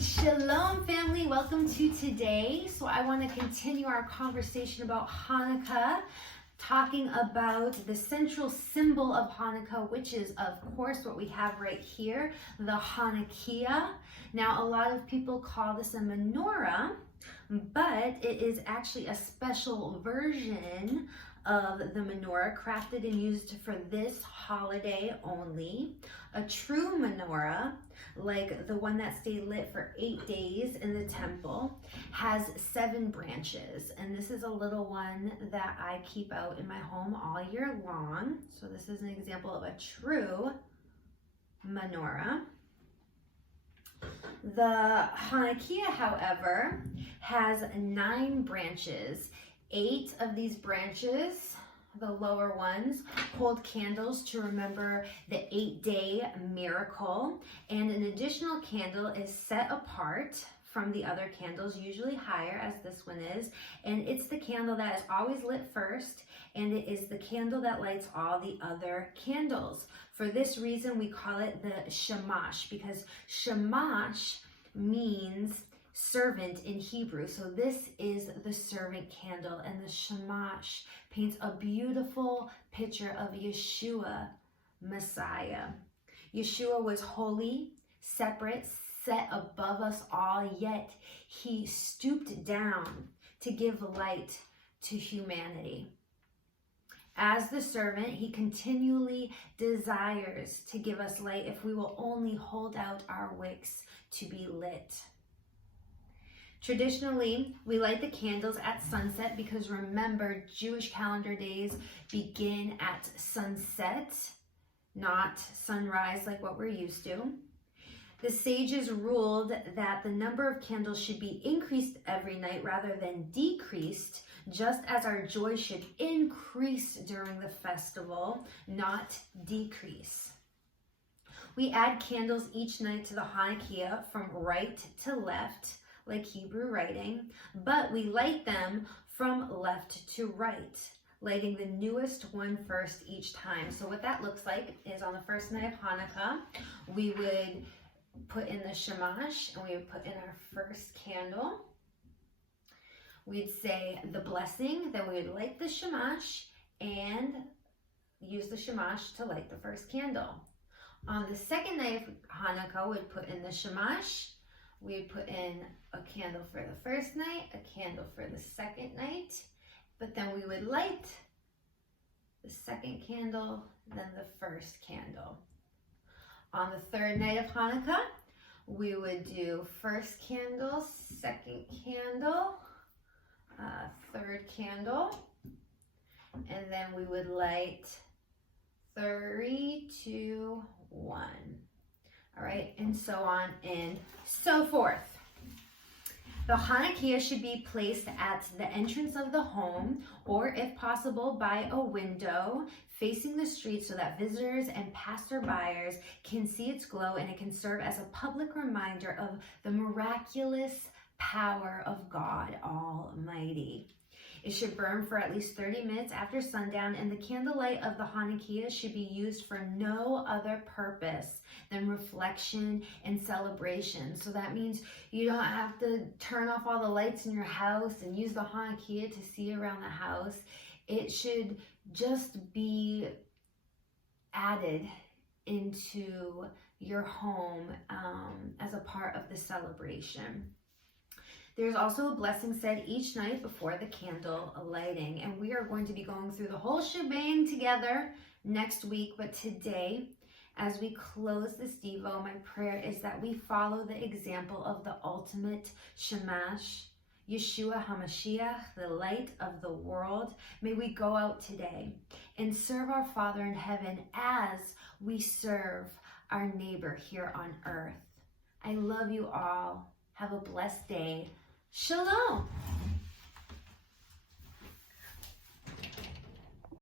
Shalom, family. Welcome to today. So I want to continue our conversation about Hanukkah, talking about the central symbol of Hanukkah, which is, of course, what we have right here, the Hanukkiah. Now, a lot of people call this a menorah, but it is actually a special version of the menorah crafted and used for this holiday only. A true menorah, like the one that stayed lit for 8 days in the temple, has 7 branches, and this is a little one that I keep out in my home all year long. So this is an example of a true menorah. The Hanukkiah, however, has 9 branches. 8 of these branches, the lower ones, hold candles to remember the 8-day miracle, and an additional candle is set apart from the other candles, usually higher as this one is, and it's the candle that is always lit first, and it is the candle that lights all the other candles. For this reason, we call it the shamash, because shamash means servant in Hebrew. So this is the servant candle, and the shamash paints a beautiful picture of Yeshua, Messiah. Yeshua was holy, separate, set above us all, yet he stooped down to give light to humanity. As the servant, he continually desires to give us light if we will only hold out our wicks to be lit. Traditionally, we light the candles at sunset because remember, Jewish calendar days begin at sunset, not sunrise like what we're used to. The sages ruled that the number of candles should be increased every night rather than decreased, just as our joy should increase during the festival, not decrease. We add candles each night to the Hanukkiah from right to left, like Hebrew writing, but we light them from left to right, lighting the newest one first each time. So what that looks like is on the first night of Hanukkah, we would put in the shamash and we would put in our first candle. We'd say the blessing, then we would light the shamash and use the shamash to light the first candle. On the second night of Hanukkah, we'd put in the shamash. We'd put in a candle for the first night, a candle for the second night, but then we would light the second candle, then the first candle. On the third night of Hanukkah, we would do first candle, second candle, third candle, and then we would light 3, 2, 1. All right, and so on and so forth. The Hanukkiah should be placed at the entrance of the home, or if possible, by a window facing the street so that visitors and passerbyers can see its glow, and it can serve as a public reminder of the miraculous power of God Almighty. It should burn for at least 30 minutes after sundown, and the candlelight of the Hanukkiah should be used for no other purpose than reflection and celebration. So that means you don't have to turn off all the lights in your house and use the Hanukkiah to see around the house. It should just be added into your home as a part of the celebration. There's also a blessing said each night before the candle lighting, and we are going to be going through the whole shebang together next week. But today, as we close this Devo, my prayer is that we follow the example of the ultimate shamash, Yeshua HaMashiach, the light of the world. May we go out today and serve our Father in heaven as we serve our neighbor here on earth. I love you all. Have a blessed day. Shalom.